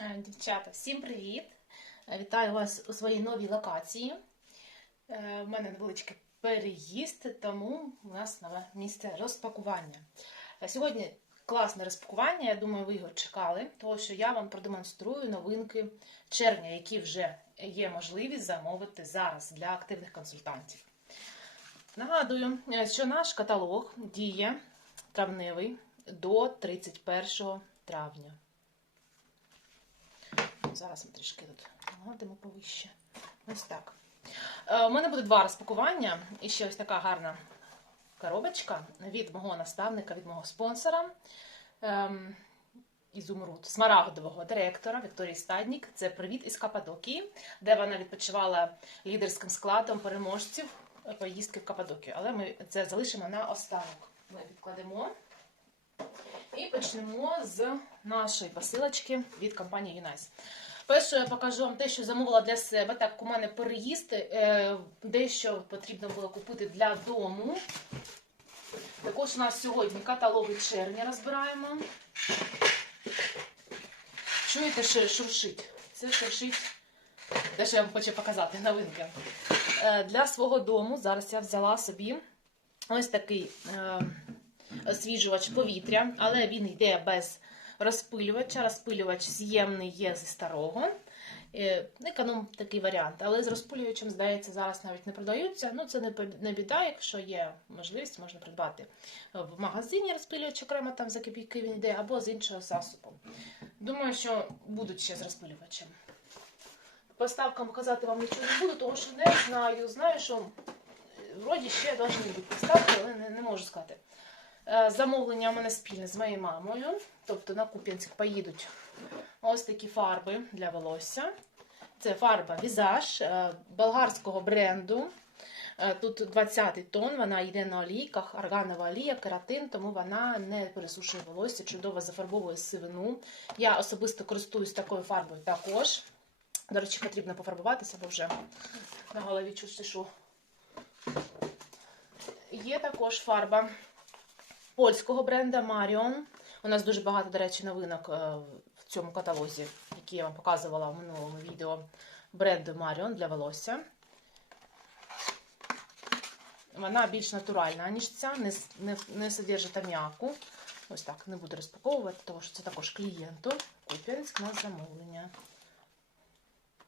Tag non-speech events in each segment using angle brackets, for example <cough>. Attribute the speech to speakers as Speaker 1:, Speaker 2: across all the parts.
Speaker 1: Е, Дівчата, всім привіт! Е, Вітаю вас у своїй новій локації. Е, У мене невеличкий переїзд, тому у нас нове місце розпакування. Е, Сьогодні класне розпакування, я думаю, ви його чекали, тому що я вам продемонструю новинки червня, які вже є можливість замовити зараз для активних консультантів. Нагадую, е, що наш каталог діє травневий до 31 травня. Зараз ми трішки тут наладимо повище. Ось так. Е, У мене буде два розпакування. І ще ось така гарна коробочка від мого наставника, від мого спонсора. Ем, Ізумруд, смарагдового директора Вікторії Стаднік. Це привіт із Каппадокії, де вона відпочивала лідерським складом переможців поїздки в Каппадокію. Але ми це залишимо на останок. Ми відкладемо. І почнемо з нашої посилочки від компанії Юнайс. Перше я покажу вам те, що замовила для себе. Так, у мене переїзд, е, дещо потрібно було купити для дому. Також у нас сьогодні каталоги червня розбираємо. Чуєте, що шуршить? Це шуршить. Те, що я вам хочу показати, новинки. Е, Для свого дому зараз я взяла собі ось такий е, освіжувач повітря, але він йде без розпилювача. Розпилювач з'ємний є зі старого. Е, Економ такий варіант, але з розпилювачем, здається, зараз навіть не продаються. Ну, це не біда, якщо є можливість, можна придбати в магазині розпилювач окремо там за копійки він йде, або з іншого засобу. Думаю, що будуть ще з розпилювачем. Поставкам казати вам нічого не буду, тому що не знаю. Знаю, що вроді ще повинні бути поставки, але не, не можу сказати. Е, Замовлення у мене спільне з моєю мамою. Тобто на Куп'янськ поїдуть ось такі фарби для волосся. Це фарба Візаж е, болгарського бренду. Е, Тут 20-й тонн, вона йде на олійках, органова олія, кератин, тому вона не пересушує волосся, чудово зафарбовує сивину. Я особисто користуюсь такою фарбою також. До речі, потрібно пофарбуватися, бо вже на голові чушу. Є також фарба польського бренда Marion. У нас дуже багато, до речі, новинок е, в цьому каталозі, які я вам показувала в минулому відео бренду Marion для волосся. Вона більш натуральна, ніж ця, не, не, не содержить аміаку. Ось так, не буду розпаковувати, тому що це також клієнту. Куп'янськ на замовлення.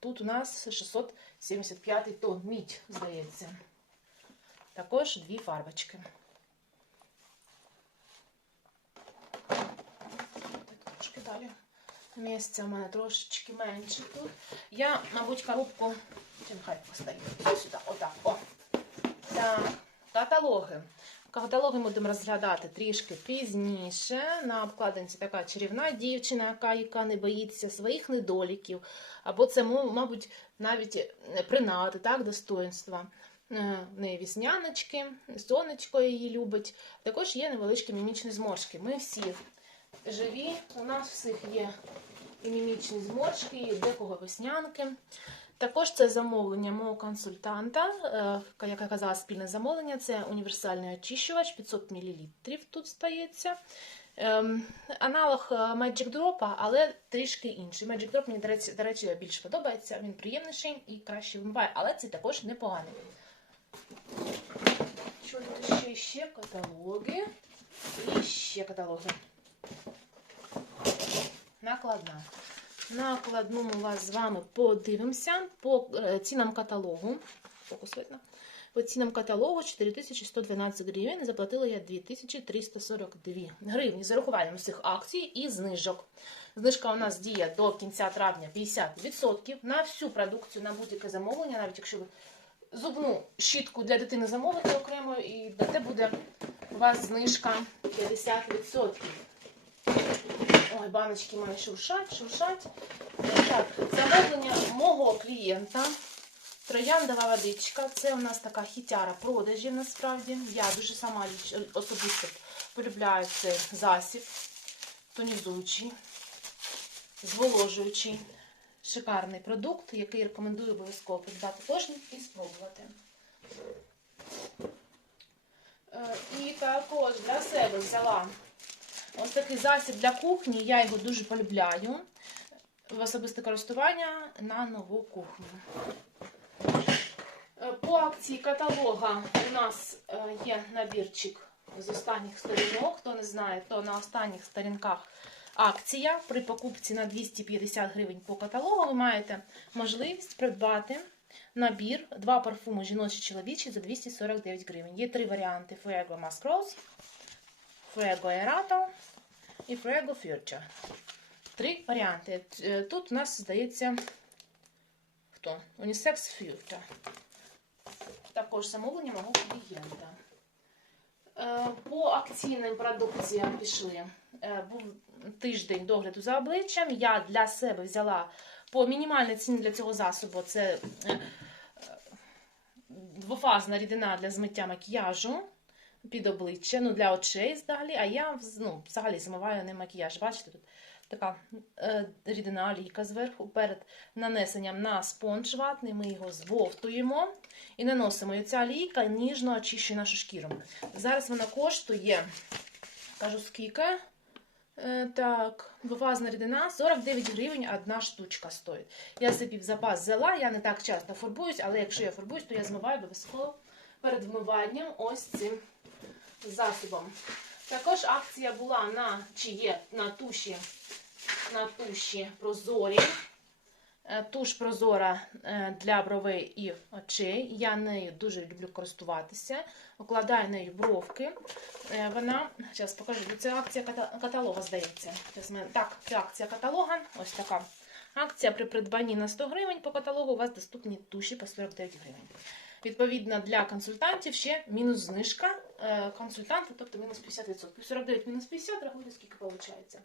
Speaker 1: Тут у нас 675 тонн мідь, здається. Також дві фарбочки. Далі. Місця у мене трошечки менше тут. Я, мабуть, коробку. Нехай поставлю сюди. Отак. О. Так, каталоги. Каталоги будемо розглядати трішки пізніше. На обкладинці така чарівна дівчина, яка, яка не боїться своїх недоліків. Або це, мабуть, навіть е, принати, так, достоинства. Е, В неї вісняночки, сонечко її любить. Також є невеличкі мімічні зморшки. Ми всі живі, у нас всіх є і мімічні зморшки, і декого веснянки. Також це замовлення мого консультанта, е, як я казала, спільне замовлення. Це універсальний очищувач 500 мл тут стається. Ем, аналог е, Magic Drop, але трішки інший. Magic Drop мені, до речі, до речі, більш подобається. Він приємніший і краще вимиває, але це також непоганий. Що тут ще? Ще каталоги. І ще каталоги. Накладна. Накладну ми вас з вами подивимося по е, цінам каталогу. Фокус видно. По цінам каталогу 4112 гривень. Заплатила я 2342 гривні з урахуванням всіх акцій і знижок. Знижка у нас діє до кінця травня 50% на всю продукцію, на будь-яке замовлення, навіть якщо ви зубну щітку для дитини замовите окремо, і на буде у вас знижка 50%. Ой, баночки мене шуршать, шуршать. Так, замовлення мого клієнта. Трояндова водичка. Це у нас така хітяра продажів насправді. Я дуже сама особисто полюбляю цей засіб. Тонізуючий, зволожуючий. Шикарний продукт, який рекомендую обов'язково придбати кожен і спробувати. Е, І також для себе взяла Ось такий засіб для кухні, я його дуже полюбляю. в особисте користування на нову кухню. Е, По акції каталога у нас е, є набірчик з останніх сторінок. Хто не знає, то на останніх сторінках акція. При покупці на 250 гривень по каталогу ви маєте можливість придбати набір, два парфуми жіночі чоловічі за 249 гривень. Є три варіанти: Fuego Mask Rose, Fuego Aerato і Fuego Future. Три варіанти. Е, Тут у нас здається хто? Unisex Future. Також замовлення мого клієнта. Е, По акційним продукціям пішли. Е, Був тиждень догляду за обличчям. Я для себе взяла по мінімальній ціні для цього засобу. Це двофазна рідина для змиття макіяжу під обличчя, ну для очей взагалі. А я ну, взагалі змиваю не макіяж. Бачите, тут така е, рідина олійка зверху. Перед нанесенням на спонж ватний ми його збовтуємо і наносимо. І ця олійка ніжно очищує нашу шкіру. Зараз вона коштує, кажу скільки. Е, Так, двофазна рідина 49 гривень одна штучка стоїть. Я собі в запас взяла, я не так часто фарбуюсь, але якщо я фарбуюсь, то я змиваю обов'язково перед вмиванням ось цим засобом. Також акція була на чи є на туші, на туші прозорі. Е, Туш прозора е, для бровей і очей. Я нею дуже люблю користуватися. Укладаю нею бровки. Е, Вона, зараз покажу, це акція каталога, здається. Так, це акція каталога. Ось така. Акція при придбанні на 100 гривень по каталогу у вас доступні туші по 49 гривень. Відповідно, для консультантів ще мінус знижка е, консультанта, тобто мінус 50%. 49 мінус 50, рахуйте, скільки виходить.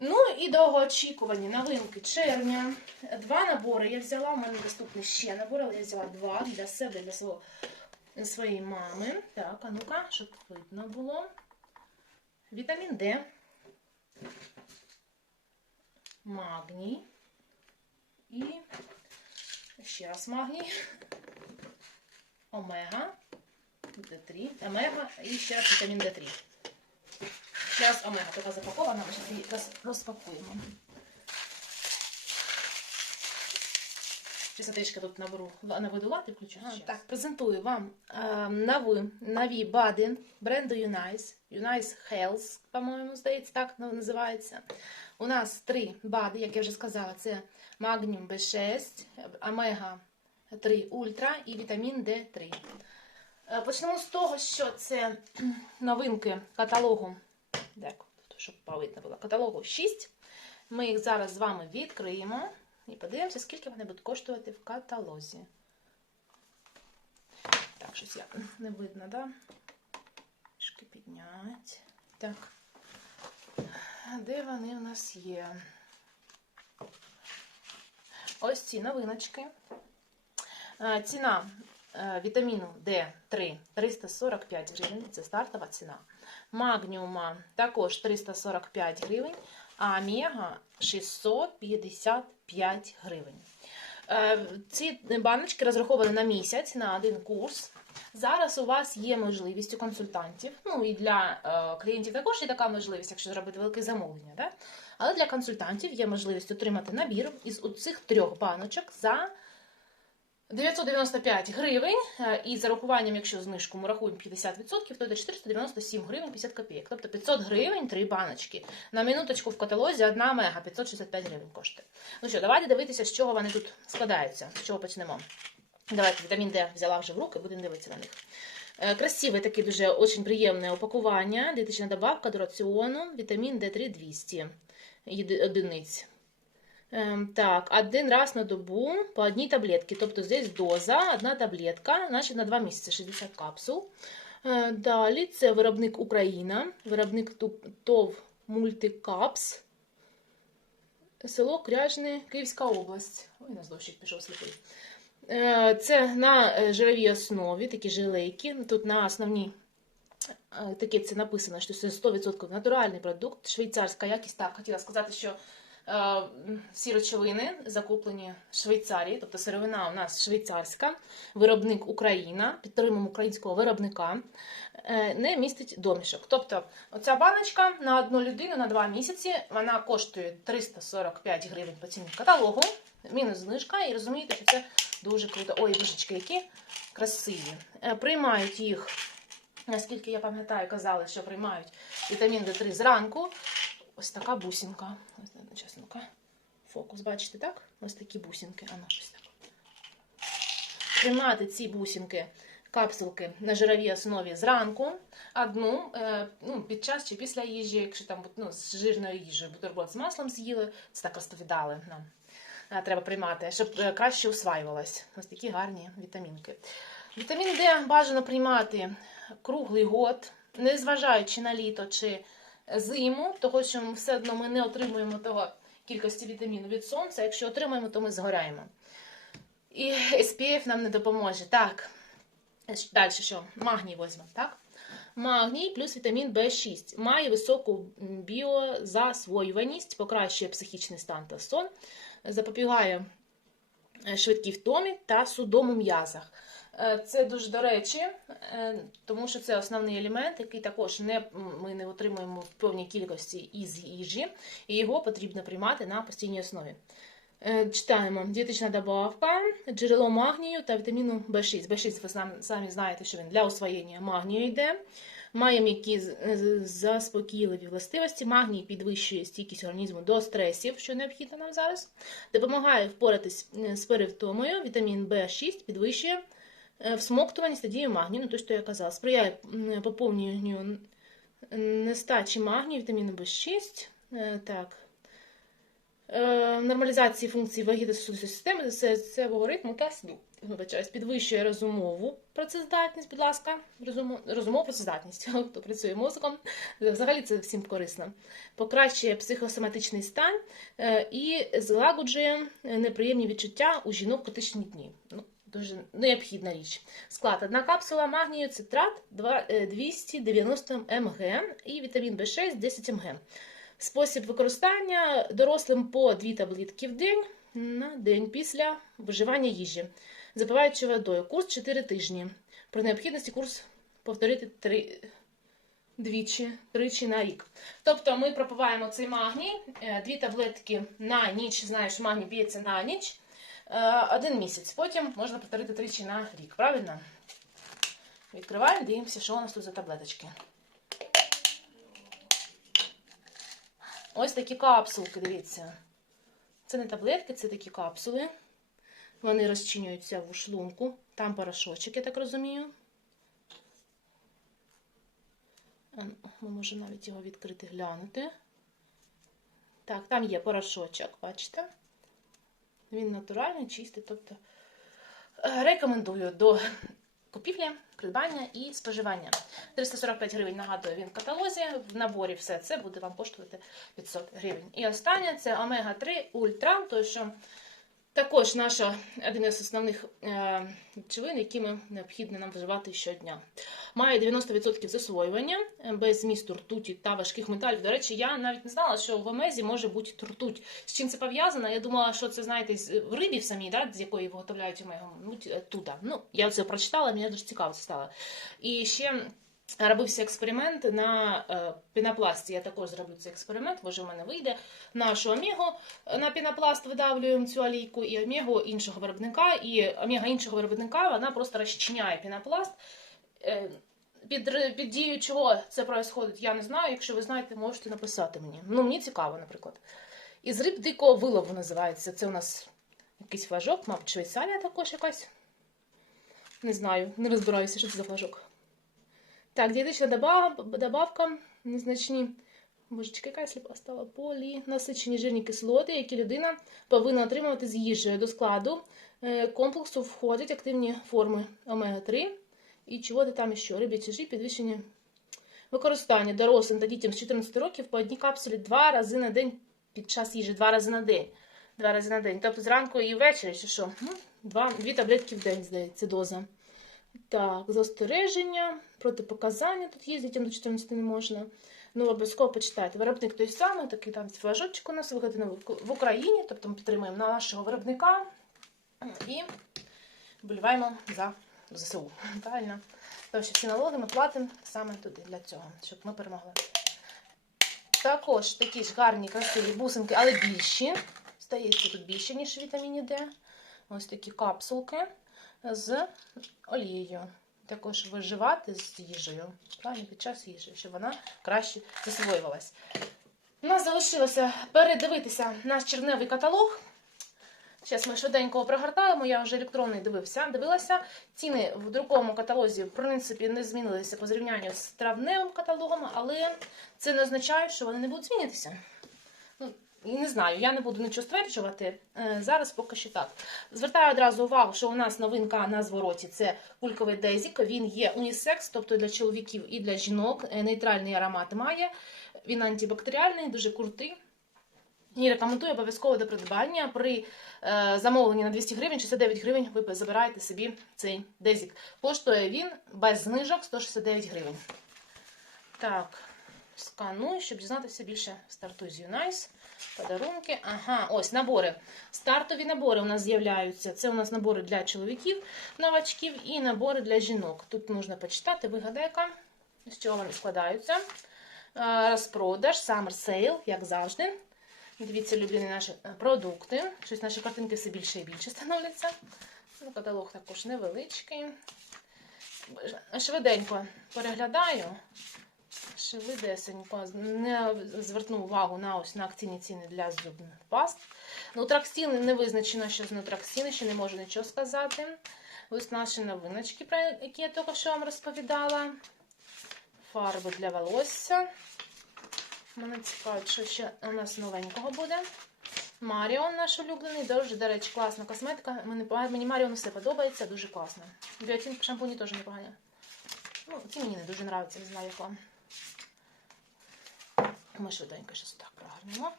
Speaker 1: Ну і довгоочікувані новинки червня. Два набори я взяла. У мене доступні ще набори, але я взяла два для себе, для свого, своєї мами. Так, а ну-ка, щоб видно було. Вітамін Д. Магній. І ще раз магній. Омега. Д3. Омега і ще раз вітамін Д3. Зараз омега така запакована, ми зараз її розпакуємо. Трішки тут наберу наведу лад і включу.
Speaker 2: А, так.
Speaker 1: Презентую вам е, нові, нові бади бренду Unice. Unice Health, по-моєму, здається, так називається. У нас три бади, як я вже сказала, це Magnum B6, Омега 3 Ультра і вітамін D3. Е, Почнемо з того, що це <clears throat> новинки каталогу. Так, щоб повидно було. Каталогу 6. Ми їх зараз з вами відкриємо і подивимося, скільки вони будуть коштувати в каталозі. Так, щось я не видно, да? Трішки підняти. Так. Де вони у нас є? Ось ці новиночки. Е, Ціна е, вітаміну D3 345 гривень. Це стартова ціна. Магніума також 345 гривень, а омега 655 гривень. Е, Ці баночки розраховані на місяць на один курс. Зараз у вас є можливість у консультантів, ну і для клієнтів також є така можливість, якщо зробити велике замовлення. Да? Але для консультантів є можливість отримати набір із цих трьох баночок за 995 гривень. е, І за рахуванням, якщо знижку ми рахуємо 50%, то йде 497 гривень 50 копійок. Тобто 500 гривень три баночки. На минуточку в каталозі одна мега 565 гривень коштує. Ну що, давайте дивитися, з чого вони тут складаються. З чого почнемо. Давайте вітамін Д взяла вже в руки, будемо дивитися на них. Е, Красиве таке дуже очень приємне упакування. Дієтична добавка до раціону. Вітамін Д3 200 єди- одиниць. Ем, Так, один раз на добу по одній таблетці. Тобто здесь доза, одна таблетка, значить на 2 місяці 60 капсул. Е, Далі це виробник Україна, виробник ТОВ Мультикапс. Село Кряжне, Київська область. Ой, нас дощик пішов сліпий. Е, Це на е, жировій основі, такі жилейки. Тут на основній таке це написано, що це 100% натуральний продукт, швейцарська якість. Так, хотіла сказати, що Всі речовини закуплені в Швейцарії, тобто сировина у нас швейцарська, виробник Україна, підтримуємо українського виробника, е, не містить домішок. Тобто, оця баночка на одну людину на два місяці вона коштує 345 гривень по ціні каталогу, мінус знижка, і розумієте, що це дуже круто. Ой, божечки, які красиві. Е, Приймають їх, наскільки я пам'ятаю, казали, що приймають вітамін Д3 зранку. Ось така бусинка. Ось, ну-ка. Фокус, бачите, так? Ось такі бусинки. А ну, щось так. Приймати ці бусинки, капсулки на жировій основі зранку, одну е, ну, під час чи після їжі, якщо там ну, з жирною їжею бутерброд з маслом з'їли, це так розповідали нам. Треба приймати, щоб е, краще усваювалось. Ось такі гарні вітамінки. Вітамін Д бажано приймати круглий год, незважаючи на літо чи зиму, того що ми все одно ми не отримуємо того кількості вітаміну від сонця. Якщо отримаємо, то ми згораємо. І SPF нам не допоможе. Так. Далі що? Магній візьмемо, так? Магній плюс вітамін В6 має високу біозасвоюваність, покращує психічний стан та сон, запобігає е, швидкій втомі та судому м'язах. Е, Це дуже до речі, е, тому що це основний елемент, який також не, ми не отримуємо в повній кількості із їжі, і його потрібно приймати на постійній основі. Е, Читаємо дієтична добавка, джерело магнію та вітаміну В6. В6 ви самі знаєте, що він для усвоєння магнію йде. Має м'які заспокійливі властивості. Магній підвищує стійкість організму до стресів, що необхідно нам зараз. Допомагає впоратись з перевтомою. Вітамін В6 підвищує всмоктуваність та дію магнію, ну то, що я казала. Сприяє поповненню нестачі магнію, вітаміну В6. Е, Так. Нормалізації функцій вагітно-судинної системи, серцевого ритму та сну. Вибачаюсь, підвищує розумову працездатність, будь ласка, розуму, розумову працездатність, хто <laughs> працює мозком. Взагалі це всім корисно. Покращує психосоматичний стан е, і злагоджує неприємні відчуття у жінок в критичні дні. Дуже необхідна річ. Склад одна капсула магнію цитрат е, 290 мг і вітамін В6 10 мг. Спосіб використання дорослим по дві таблетки в день на день після вживання їжі, запиваючи водою. Курс 4 тижні. При необхідності курс повторити три, двічі, тричі на рік. Тобто ми пропиваємо цей магній, е, дві таблетки на ніч, знаєш, магній б'ється на ніч, е, один місяць. Потім можна повторити тричі на рік. Правильно? Відкриваємо, дивимося, що у нас тут за таблеточки. Ось такі капсулки, дивіться. Це не таблетки, це такі капсули. Вони розчинюються в шлунку. Там порошочок, я так розумію. Ну, Ми можемо навіть його відкрити, глянути. Так, там є порошочок, бачите? Він натуральний, чистий. Тобто е, рекомендую до купівлі, придбання і споживання. 345 гривень, нагадую, він в каталозі. В наборі все це буде вам коштувати 500 гривень. І останнє це омега-3 ультра, тому що також наша один із основних речовин, які ми необхідно нам вживати щодня. Має 90% засвоювання е, без змісту ртуті та важких металів. До речі, я навіть не знала, що в омезі може бути ртуть. З чим це пов'язано? Я думала, що це знаєте з в рибі в да, з якої виготовляють омегу. Ну, т- туди. Ну, я це прочитала, мені дуже цікаво це стало. І ще робився експеримент на е, пінопласті. Я також зроблю цей експеримент, може в мене вийде. Нашу омегу е, на пінопласт видавлюємо цю олійку і омегу іншого виробника. І омега іншого виробника вона просто розчиняє пінопласт. Під, під дією чого це відбувається, я не знаю. Якщо ви знаєте, можете написати мені. Ну, мені цікаво, наприклад. Із риб дикого вилову називається. Це у нас якийсь флажок, мабуть, Швейцарія також якась. Не знаю, не розбираюся, що це за флажок. Так, дієтична добавка, незначні. Божечки, яка сліпа стала полінасичені жирні кислоти, які людина повинна отримувати з їжею. До складу е, комплексу входять активні форми омега-3 і чого там ще, риб'ячі жир, підвищення використання дорослим та дітям з 14 років по одній капсулі два рази на день під час їжі, два рази на день. Два рази на день. Тобто зранку і ввечері, чи що? М, Два, дві таблетки в день, здається, доза. Так, застереження, протипоказання тут є, дітям до 14 не можна. Ну, обов'язково почитайте. Виробник той самий, такий там флажочок у нас виготовлений в Україні, тобто ми підтримуємо нашого виробника і вболіваємо за ЗСУ. <laughs> Правильно? Тому що всі налоги ми платимо саме туди для цього, щоб ми перемогли. Також такі ж гарні, красиві бусинки, але більші. Здається, тут більше, ніж вітаміні Д. Ось такі капсулки з олією. Також виживати з їжею. Правильно, під час їжі, щоб вона краще засвоювалась. У нас залишилося передивитися наш червневий каталог. Зараз ми швиденько прогортаємо, я вже електронний дивився, дивилася. Ціни в друговому каталозі, в принципі, не змінилися по зрівнянню з травневим каталогом, але це не означає, що вони не будуть змінитися. Ну, не знаю, я не буду нічого стверджувати. Е, Зараз поки що так. Звертаю одразу увагу, що у нас новинка на звороті це кульковий дезік. Він є унісекс, тобто для чоловіків і для жінок. Е, Нейтральний аромат має. Він антибактеріальний, дуже крутий. І рекомендую обов'язково до придбання. При е, замовленні на 200 гривень, 69 гривень ви забираєте собі цей дезік. Коштує він без знижок 169 гривень. Так, сканую, щоб дізнатися більше. Стартуй з Юнайс. Подарунки. Ага, ось набори. Стартові набори у нас з'являються. Це у нас набори для чоловіків, новачків і набори для жінок. Тут можна почитати, вигадайка, з чого вони складаються. Е, Розпродаж, Summer Sale, як завжди. Дивіться, улюблені наші е, продукти. Щось наші картинки все більше і більше становляться. Ну, Каталог також невеличкий. Швиденько переглядаю. Швидесенько. Не зверну увагу на ось на акційні ціни для зубних паст. Нутраксіни не визначено, що з нутраксіни, ще не можу нічого сказати. Ось наші новиночки, про які я тільки що вам розповідала. Фарби для волосся. Мене цікавить, що ще у нас новенького буде. Маріон наш улюблений. Дуже, до речі, класна косметика. Мені, Маріон все подобається, дуже класно. Біотін шампуні теж непогані. Ну, ці мені не дуже подобаються, не знаю, як вам. Ми швиденько щось так прогорнемо.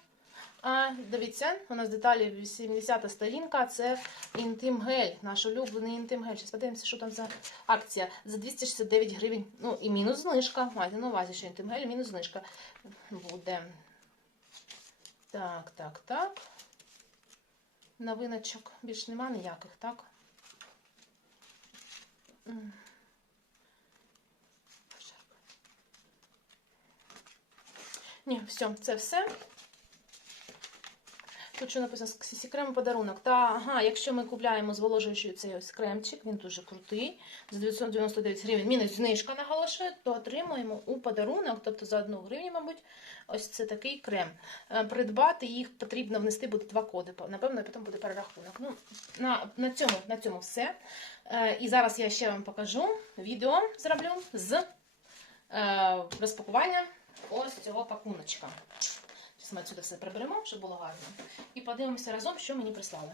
Speaker 1: А, дивіться, у нас деталі 80-та сторінка. Це інтим гель, наш улюблений інтим гель. Зараз подивимося, що там за акція. За 269 гривень. Ну і мінус знижка. Майте на увазі, що інтим гель, мінус знижка буде. Так, так, так. Новиночок більш нема ніяких, так? Ні, все, це все. Тут що написано крем подарунок. Та ага, якщо ми купляємо зволожуючий цей ось кремчик, він дуже крутий. За 999 гривень мінус знижка наголошує, то отримуємо у подарунок, тобто за одну гривню, мабуть, ось це такий крем. Е, Придбати їх потрібно внести буде два коди. Напевно, потім буде перерахунок. Ну, на, на, цьому, на цьому все. Е, І зараз я ще вам покажу відео зроблю з е, розпакування ось цього пакуночка. Ми отсюди все приберемо, щоб було гарно. І подивимося разом, що мені прислали.